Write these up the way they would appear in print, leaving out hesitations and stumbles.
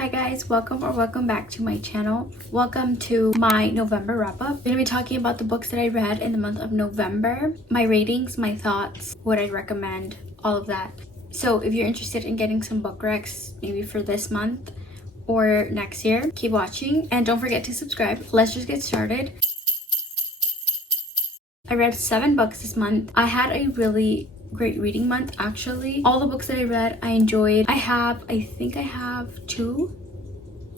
Hi guys, welcome back to my channel. Welcome to my November wrap up. I'm going to be talking about the books that I read in the month of November, my ratings, my thoughts, what I'd recommend, all of that. So if you're interested in getting some book recs, maybe for this month or next year, keep watching and don't forget to subscribe. Let's just get started. I read 7 books this month. I had a really great reading month actually. All the books that I read I enjoyed. I think I have 2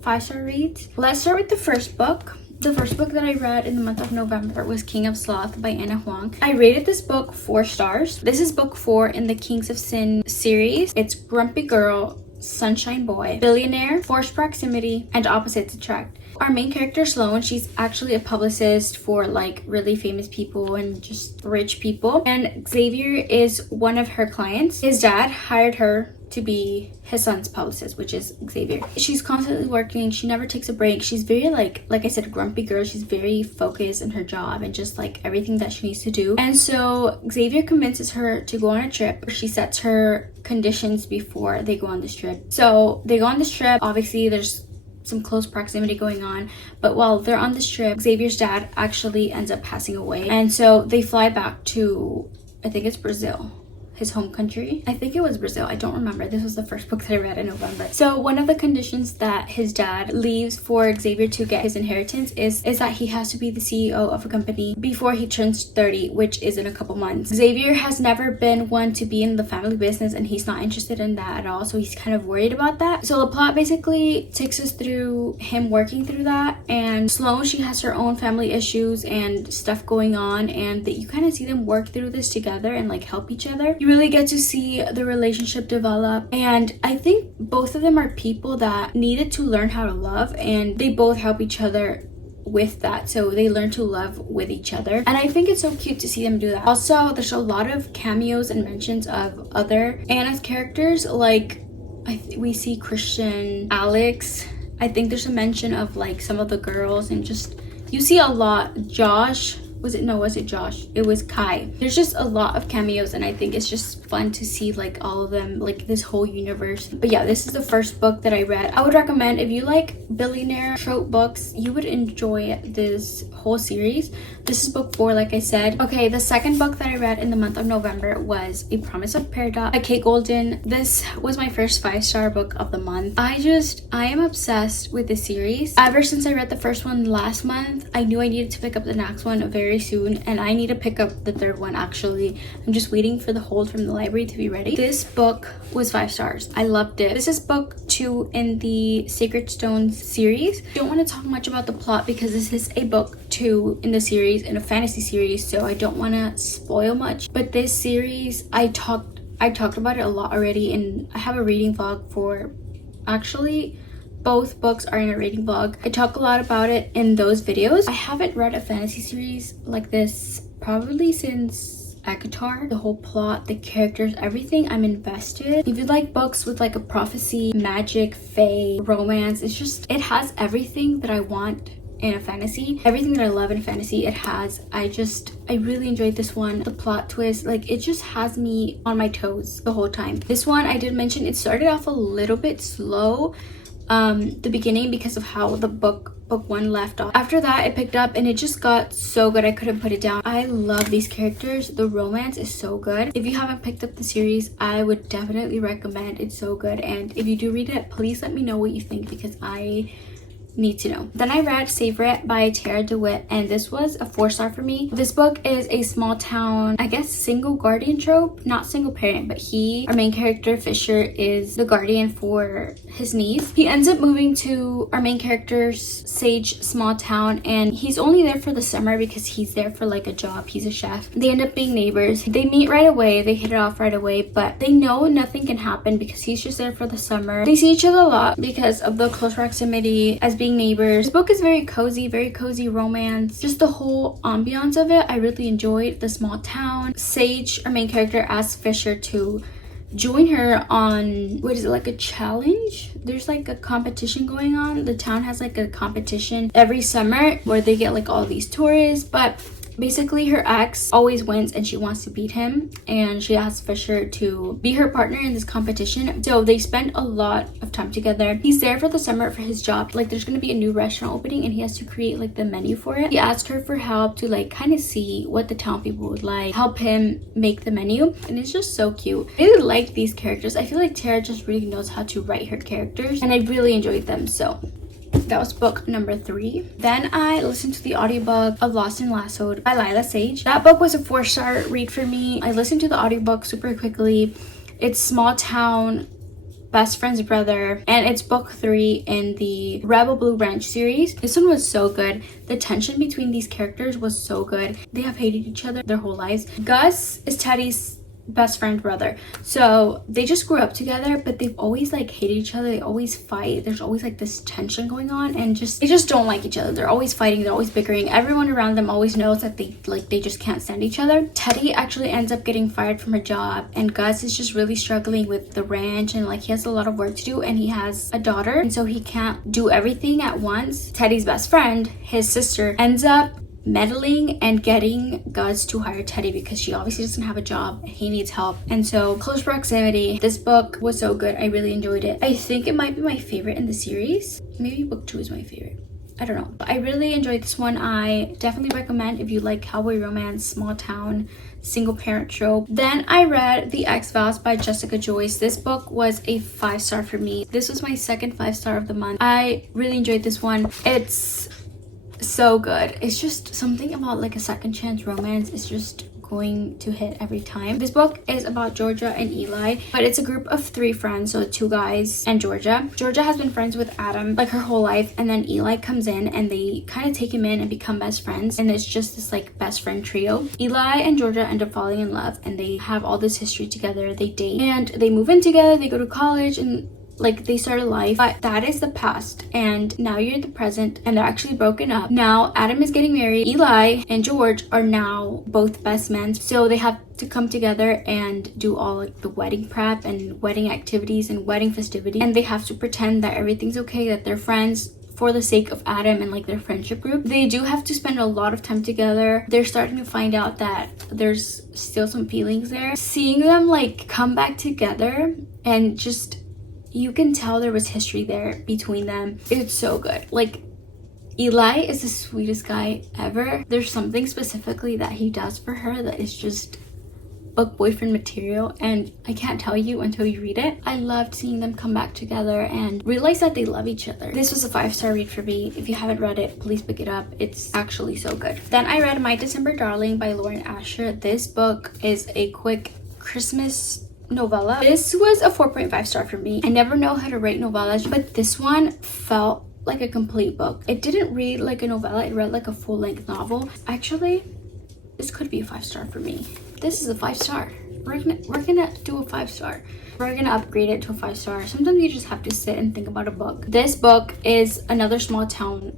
5-star reads. Let's start with the first book. The first book that I read in the month of November was King of Sloth by Anna Huang. I rated this book 4 stars. This is book 4 in the Kings of Sin series. It's Grumpy Girl, Sunshine Boy, Billionaire, Forced Proximity, and Opposites Attract. Our main character Sloane, she's actually a publicist for like really famous people and just rich people, and Xavier is one of her clients. His dad hired her to be his son's publicist, which is Xavier. She's constantly working, she never takes a break. She's very like I said, a grumpy girl. She's very focused in her job and just like everything that she needs to do. And so Xavier convinces her to go on a trip. She sets her conditions before they go on this trip. So they go on this trip. Obviously there's some close proximity going on, but while they're on this trip, Xavier's dad actually ends up passing away, and so they fly back to, I think it's Brazil, his home country. I think it was Brazil, I don't remember. This was the first book that I read in November. So one of the conditions that his dad leaves for Xavier to get his inheritance is that he has to be the CEO of a company before he turns 30, which is in a couple months. Xavier has never been one to be in the family business, and he's not interested in that at all, so he's kind of worried about that. So the plot basically takes us through him working through that, and Sloane, she has her own family issues and stuff going on, and that you kind of see them work through this together and like help each other. You really get to see the relationship develop, and I think both of them are people that needed to learn how to love, and they both help each other with that, so they learn to love with each other, and I think it's so cute to see them do that. Also, there's a lot of cameos and mentions of other Anna's characters, like we see Christian, Alex. I think there's a mention of like some of the girls, and just you see a lot. Josh, was it Josh? It was Kai. There's just a lot of cameos, and I think it's just fun to see like all of them, like this whole universe. But yeah, this is the first book that I read. I would recommend, if you like billionaire trope books, you would enjoy this whole series. This is book 4, like I said. Okay, the second book that I read in the month of November was A Promise of Peridot by Kate Golden. This was my first 5-star book of the month. I am obsessed with this series. Ever since I read the first one last month, I knew I needed to pick up the next one very soon, and I need to pick up the third one actually. I'm just waiting for the hold from the library to be ready. This book was 5 stars. I loved it. This is book 2 in the Sacred Stones series. I don't want to talk much about the plot because this is a book 2 in the series, in a fantasy series, so I don't want to spoil much. But this series, I talked about it a lot already, and I have a reading vlog for, actually both books are in a reading vlog. I talk a lot about it in those videos. I haven't read a fantasy series like this probably since Akatar. The whole plot, the characters, everything, I'm invested. If you like books with like a prophecy, magic, fae, romance, it has everything that I want in a fantasy. Everything that I love in fantasy, it has. I really enjoyed this one. The plot twist, like it just has me on my toes the whole time. This one, I did mention, it started off a little bit slow, the beginning, because of how the book 1 left off. After that, it picked up and it just got so good, I couldn't put it down. I love these characters. The romance is so good. If you haven't picked up the series, I would definitely recommend. It's so good, and if you do read it, please let me know what you think, because I need to know. Then I read Savor It by Tara DeWitt, and this was a 4-star for me. This book is a small town, I guess, single guardian trope, not single parent, but our main character Fisher is the guardian for his niece. He ends up moving to our main character's Sage small town, and he's only there for the summer because he's there for like a job. He's a chef. They end up being neighbors. They meet right away, they hit it off right away, but they know nothing can happen because he's just there for the summer. They see each other a lot because of the close proximity as being neighbors. This book is very cozy romance. Just the whole ambiance of it, I really enjoyed. The small town. Sage, our main character, asks Fisher to join her on, what is it, like a challenge? There's like a competition going on. The town has like a competition every summer where they get like all these tourists, but Basically, her ex always wins and she wants to beat him, and she asks Fisher to be her partner in this competition. So they spend a lot of time together. He's there for the summer for his job. Like, there's gonna be a new restaurant opening and he has to create like the menu for it. He asked her for help to like kind of see what the town people would like, help him make the menu, and it's just so cute. I really like these characters. I feel like Tara just really knows how to write her characters, and I really enjoyed them. So that was book number 3. Then I listened to the audiobook of Lost and Lassoed by Lila Sage. That book was a 4-star read for me. I listened to the audiobook super quickly. It's small town best friend's brother, and it's book 3 in the Rebel Blue Ranch series. This one was so good. The tension between these characters was so good. They have hated each other their whole lives. Gus is Teddy's best friend brother, so they just grew up together, but they've always like hated each other. They always fight. There's always like this tension going on, and they just don't like each other. They're always fighting. They're always bickering. Everyone around them always knows that they just can't stand each other. Teddy actually ends up getting fired from her job, and Gus is just really struggling with the ranch, and like he has a lot of work to do, and he has a daughter, and so he can't do everything at once. Teddy's best friend, his sister, ends up meddling and getting Gus to hire Teddy because she obviously doesn't have a job. He needs help, and so close proximity. This book was so good. I really enjoyed it. I think it might be my favorite in the series. Maybe book 2 is my favorite. I don't know. But I really enjoyed this one. I definitely recommend if you like cowboy romance, small town, single parent trope. Then I read The X-Files by Jessica Joyce. This book was a 5-star for me. This was my second 5-star of the month. I really enjoyed this one. It's so good. It's just something about like a second chance romance. It's just going to hit every time. This book is about Georgia and Eli, but it's a group of 3 friends, so 2 guys and Georgia. Georgia has been friends with Adam like her whole life, and then Eli comes in and they kind of take him in and become best friends, and it's just this like best friend trio. Eli and Georgia end up falling in love, and they have all this history together. They date and they move in together. They go to college and like they start a life, but that is the past, and now you're in the present, and they're actually broken up. Now Adam is getting married. Eli and George are now both best men, so they have to come together and do all like the wedding prep and wedding activities and wedding festivities, and they have to pretend that everything's okay, that they're friends for the sake of Adam and like their friendship group. They do have to spend a lot of time together. They're starting to find out that there's still some feelings there. Seeing them like come back together, and just you can tell there was history there between them. It's so good. Like, Eli is the sweetest guy ever. There's something specifically that he does for her that is just book boyfriend material, and I can't tell you until you read it. I loved seeing them come back together and realize that they love each other. This was a 5-star read for me. If you haven't read it, please pick it up. It's actually so good. Then I read My December Darling by Lauren Asher. This book is a quick Christmas novella. This was a 4.5 star for me. I never know how to rate novellas, but this one felt like a complete book. It didn't read like a novella. It read like a full-length novel. Actually, this could be a 5-star for me. This is a 5-star. We're gonna do a 5-star. We're gonna upgrade it to a 5-star. Sometimes you just have to sit and think about a book. This book is another small town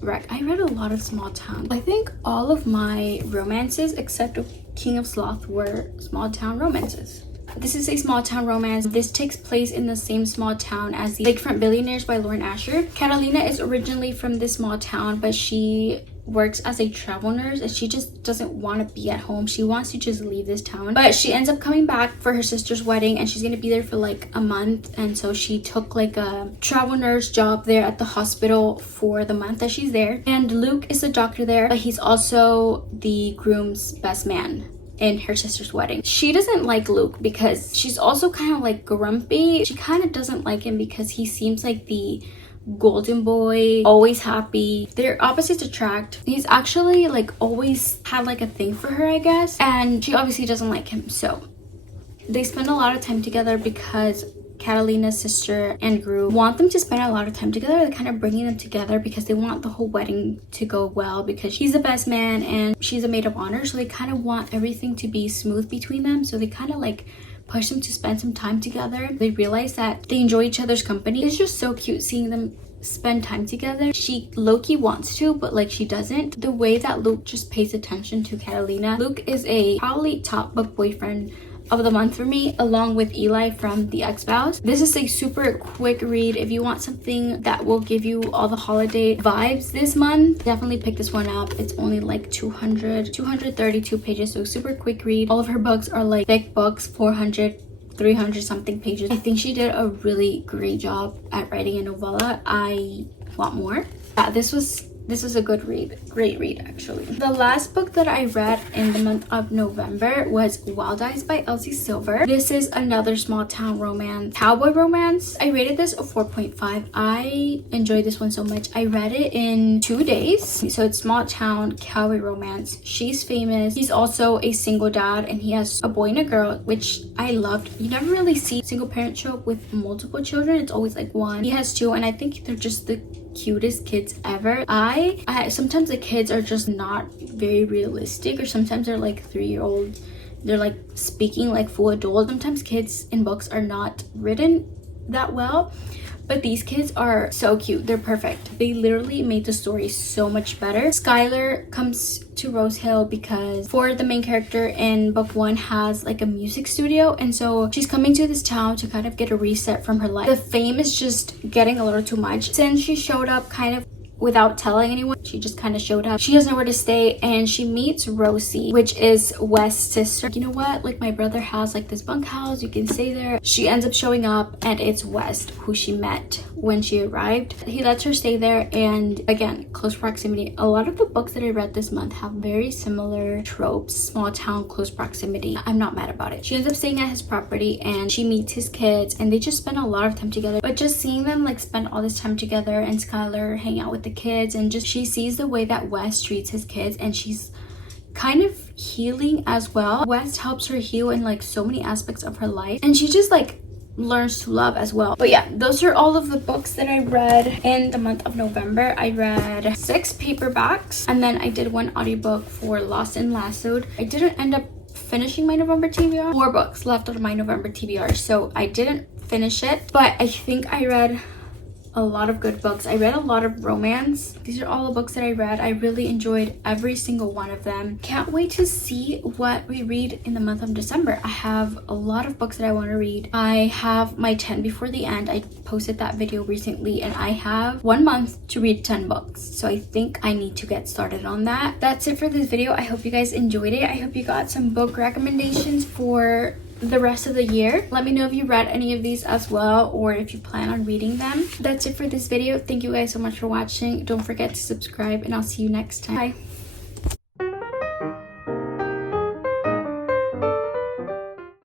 wreck. I read a lot of small town. I think all of my romances except King of Sloth were small town romances. This is a small town romance. This takes place in the same small town as the Lakefront Billionaires by Lauren Asher. Catalina is originally from this small town, but she works as a travel nurse, and she just doesn't want to be at home. She wants to just leave this town, but she ends up coming back for her sister's wedding, and she's gonna be there for like a month, and so she took like a travel nurse job there at the hospital for the month that she's there. And Luke is the doctor there, but he's also the groom's best man in her sister's wedding. She doesn't like Luke because she's also kind of like grumpy. She kind of doesn't like him because he seems like the golden boy, always happy. Their opposites attract. He's actually like always had like a thing for her, I guess, and she obviously doesn't like him. So they spend a lot of time together because Catalina's sister and Gru want them to spend a lot of time together. They're kind of bringing them together because they want the whole wedding to go well, because he's the best man and she's a maid of honor, so they kind of want everything to be smooth between them. So they kind of like push them to spend some time together. They realize that they enjoy each other's company. It's just so cute seeing them spend time together. She low-key wants to, but like she doesn't. The way that Luke just pays attention to Catalina. Luke is a probably top book boyfriend of the month for me, along with Eli from The X-Files. This is a super quick read. If you want something that will give you all the holiday vibes this month, definitely pick this one up. It's only like 232 pages, so super quick read. All of her books are like thick books, 300 something pages. I think she did a really great job at writing a novella. I want more. Yeah, this was a good read. Great read, actually. The last book that I read in the month of November was Wild Eyes by Elsie Silver. This is another small town romance, cowboy romance. I rated this a 4.5. I enjoyed this one so much. I read it in 2 days. So it's small town cowboy romance. She's famous. He's also a single dad and he has a boy and a girl, which I loved. You never really see single parent show up with multiple children. It's always like one. He has two, and I think they're just the cutest kids ever. I sometimes the kids are just not very realistic, or sometimes they're like 3-year-old, they're like speaking like full adults. Sometimes kids in books are not written that well, but these kids are so cute. They're perfect. They literally made the story so much better. Skylar comes to Rose Hill because for the main character in book 1 has like a music studio, and so she's coming to this town to kind of get a reset from her life. The fame is just getting a little too much. Since she showed up kind of without telling anyone, she just kind of showed up. She has nowhere to stay, and she meets Rosie, which is West's sister. You know what, like my brother has like this bunkhouse, you can stay there. She ends up showing up, and it's West who she met when she arrived. He lets her stay there, and again, close proximity. A lot of the books that I read this month have very similar tropes. Small town, close proximity. I'm not mad about it. She ends up staying at his property, and she meets his kids, and they just spend a lot of time together. But just seeing them like spend all this time together, and Skylar hang out with the kids, and just she sees the way that West treats his kids, and she's kind of healing as well. West helps her heal in like so many aspects of her life, and she just like learns to love as well. But yeah, those are all of the books that I read in the month of November. I read 6 paperbacks, and then I did 1 audiobook for Lost and Lassoed. I didn't end up finishing my November TBR. 4 books left of my November TBR, so I didn't finish it, but I think I read a lot of good books. I read a lot of romance. These are all the books that I read. I really enjoyed every single one of them. Can't wait to see what we read in the month of December. I have a lot of books that I want to read. I have my 10 before the end. I posted that video recently, and I have 1 month to read 10 books. So I think I need to get started on that. That's it for this video. I hope you guys enjoyed it. I hope you got some book recommendations for the rest of the year. Let me know if you read any of these as well, or if you plan on reading them. That's it for this video. Thank you guys so much for watching. Don't forget to subscribe, and I'll see you next time. Bye.